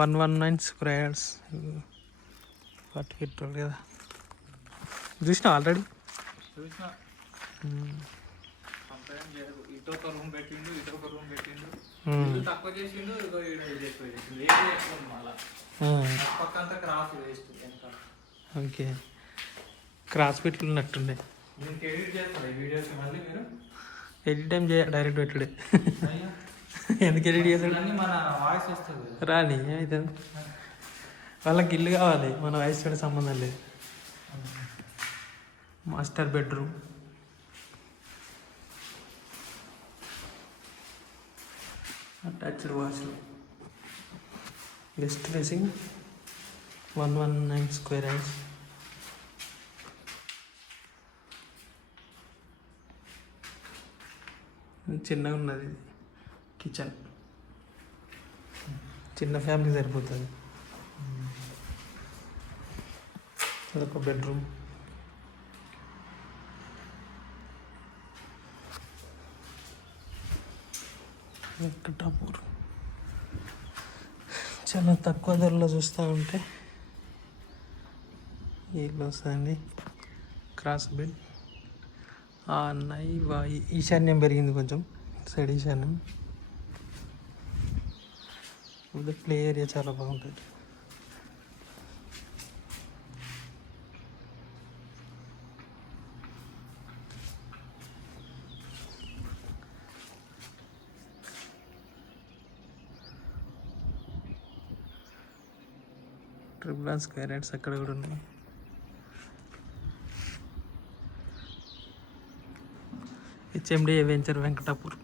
119 squares forty feet road కదా. చూసినా already చూసిన కంపేర్ చేయదు. ఇటు ఒక రూమ్ పెట్టిండు, ఇటు ఒక రూమ్ పెట్టిండు. ఇల్లు తక్కువ చేసిండు, ఇదో ఇది ఎక్కువ చేసిండు. ఏది ఎక్కువ మళ్ళా పక్క అంతా క్రాస్ వేస్ట్. ఓకే, క్రాస్ పెట్లు ఉన్నట్టుండే. దీనికి ఎడిట్ చేస్తారా ఈ వీడియోస్ మళ్ళీ మీరు? ఎడిట్ టైం చేయ, డైరెక్ట్ పెట్టుడే. ఎందుకు ఎడిట్ చేస్తాడు? అన్నీ మన వాయిస్ వస్తుంది రాని అవుతుంది. వాళ్ళకి ఇల్లు కావాలి, మన వయసుతో సంబంధం లేదు. Master bedroom, attached washroom, guest facing 119 square yards. చిన్నగా ఉన్నది కిచెన్, చిన్న ఫ్యామిలీ సరిపోతుంది. అదొక బెడ్రూమ్. వెంకటాపూర్ చాలా తక్కువ ధరలో చూస్తూ ఉంటే ఇల్లు వస్తుంది. క్రాస్ బెడ్, ఈశాన్యం పెరిగింది కొంచెం, సైడ్ ఈశాన్యం. ప్లే ఏరియా చాలా బాగుంటుంది. ట్రిపుల్ స్క్వేర్ యార్డ్స్ అక్కడ కూడా ఉన్నాయి. HMD venture Venkatapur.